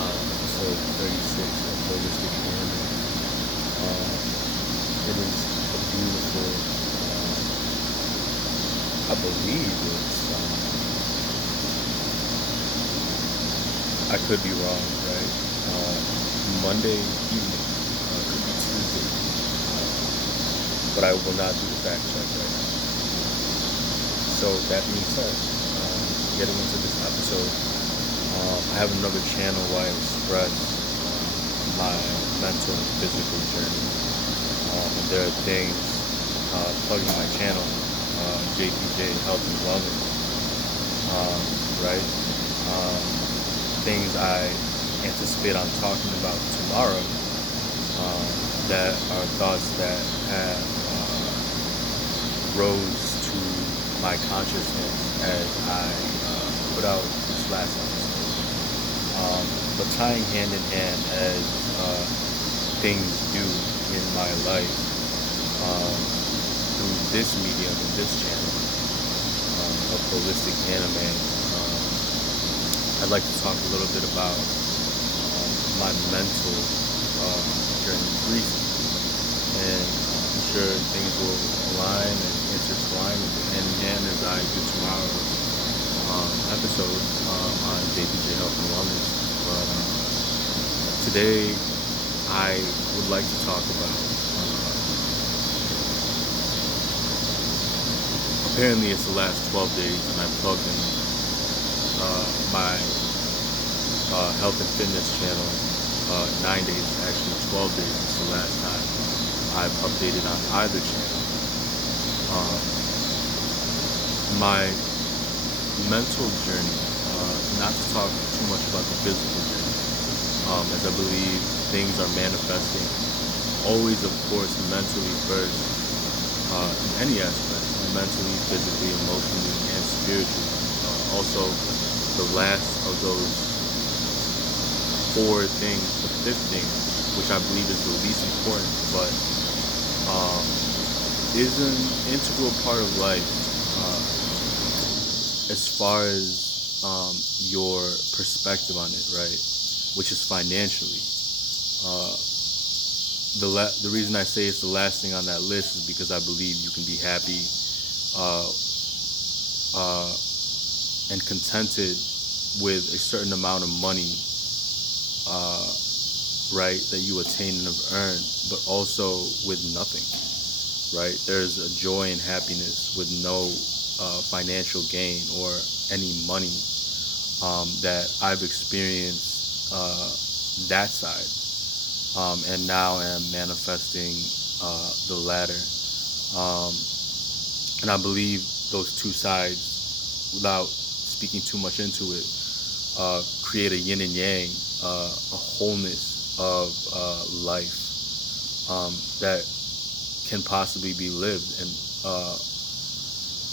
episode 36 of holisticanime. It is a beautiful, I believe I could be wrong, right? Monday evening, could be Tuesday, but I will not do the fact check right now. So that being said, getting into this episode, I have another channel where I express my mental and physical journey. And there are things plugging my channel, JPJ Health and Wellness, right? Things I anticipate on talking about tomorrow that are thoughts that have rose to my consciousness as I put out this last episode. But tying hand in hand as things do in my life through this medium and this channel of holistic anime, I'd like to talk a little bit about my mental journey briefly, and I'm sure things will align and intertwine and go hand in hand as I do tomorrow's episode on JPJ Health and Wellness. But today I would like to talk about apparently it's the last 12 days and I plugged in my health and fitness channel 9 days, actually 12 days is the last time I've updated on either channel. My mental journey, not to talk too much about the physical journey, as I believe things are manifesting always, of course, mentally first, in any aspect, mentally, physically, emotionally, and spiritually. Also, the last of those four things, the fifth thing, which I believe is the least important, but is an integral part of life as far as your perspective on it, right? Which is financially. The reason I say it's the last thing on that list is because I believe you can be happy and contented with a certain amount of money, right, that you attain and have earned, but also with nothing, right? There's a joy and happiness with no financial gain or any money that I've experienced that side, and now am manifesting the latter. And I believe those two sides, without speaking too much into it, create a yin and yang, a wholeness of life that can possibly be lived and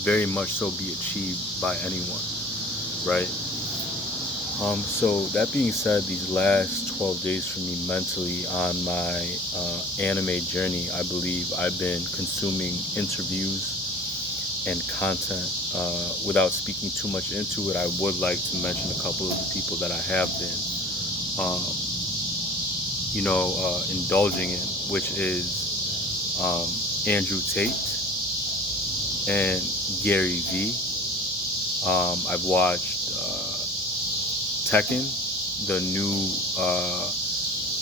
very much so be achieved by anyone, right? So that being said, these last 12 days for me mentally on my anime journey, I believe I've been consuming interviews and content. Without speaking too much into it, I would like to mention a couple of the people that I have been, indulging in, which is Andrew Tate and Gary V. I've watched Tekken, the new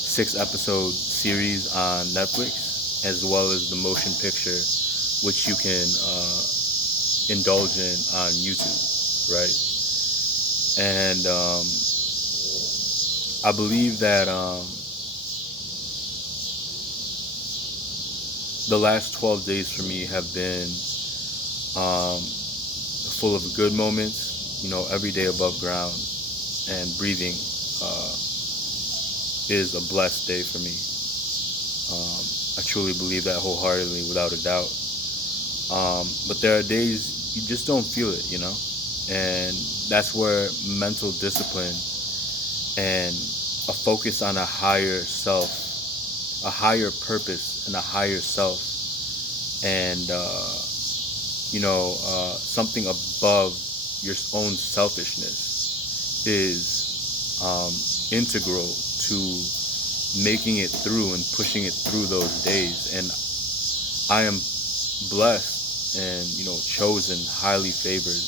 6-episode series on Netflix, as well as the motion picture, which you can indulge in on YouTube, right? And I believe that the last 12 days for me have been full of good moments, every day above ground, and breathing is a blessed day for me. I truly believe that wholeheartedly, without a doubt. But there are days you just don't feel it, and that's where mental discipline and a focus on a higher self, a higher purpose and a higher self, and something above your own selfishness is integral to making it through and pushing it through those days. And I am blessed and, chosen, highly favored,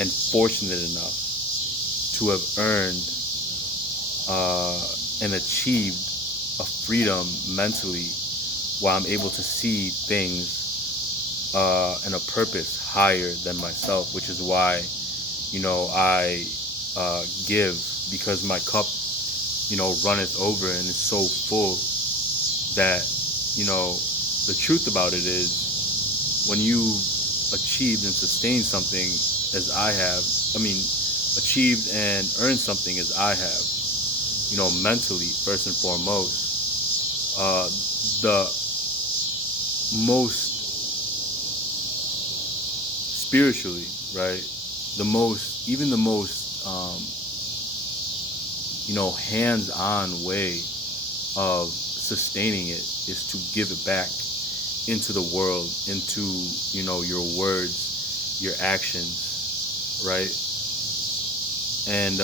and fortunate enough to have earned and achieved a freedom mentally while I'm able to see things and a purpose higher than myself, which is why, I give, because my cup, runneth over and is so full that, the truth about it is when you achieved and sustained something as I have, achieved and earned something as I have, mentally, first and foremost, the most spiritually, right? Even the most, hands-on way of sustaining it is to give it back into the world, into, your words, your actions, right? And,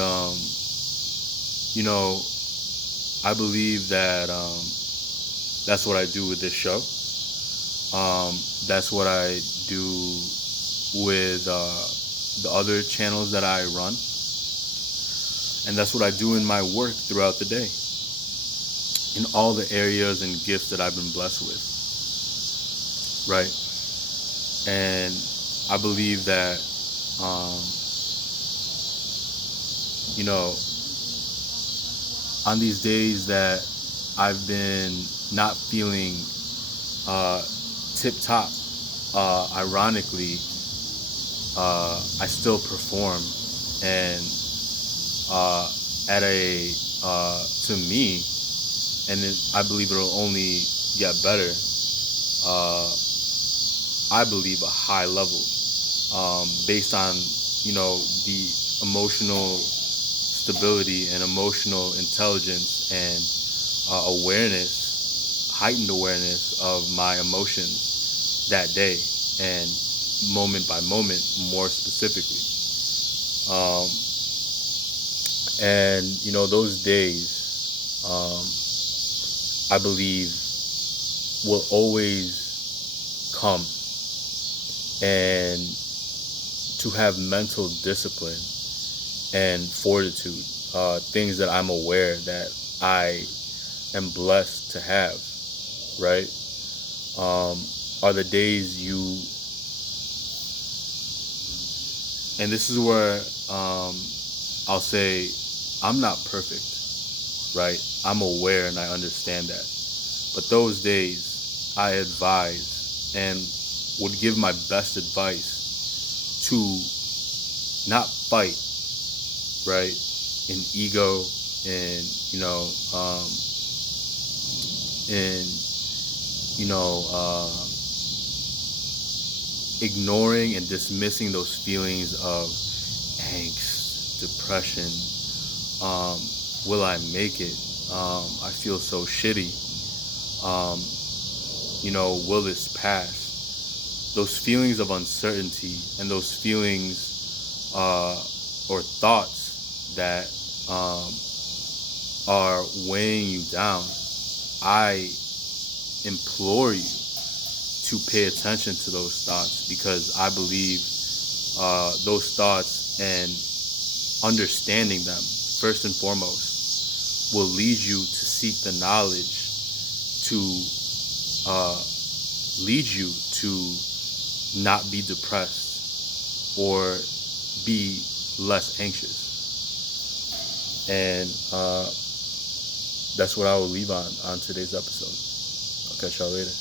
I believe that that's what I do with this show. That's what I do with the other channels that I run. And that's what I do in my work throughout the day, in all the areas and gifts that I've been blessed with, right? And I believe that, on these days that I've been not feeling tip-top, ironically, I still perform, and at a to me, and I believe it'll only get better. I believe a high level, based on the emotional stability and emotional intelligence and heightened awareness of my emotions that day, and moment by moment, more specifically. And those days, I believe, will always come. And to have mental discipline and fortitude, things that I'm aware that I am blessed to have, right? Are the days and this is where I'll say I'm not perfect, right? I'm aware and I understand that. But those days I advise and would give my best advice to not fight, right? In ego and, ignoring and dismissing those feelings of angst, depression, will I make it? I feel so shitty. Will this pass? Those feelings of uncertainty and those feelings or thoughts that are weighing you down, I implore you to pay attention to those thoughts, because I believe those thoughts and understanding them, first and foremost, will lead you to seek the knowledge to lead you to not be depressed or be less anxious. And that's what I will leave on today's episode. I'll catch y'all later.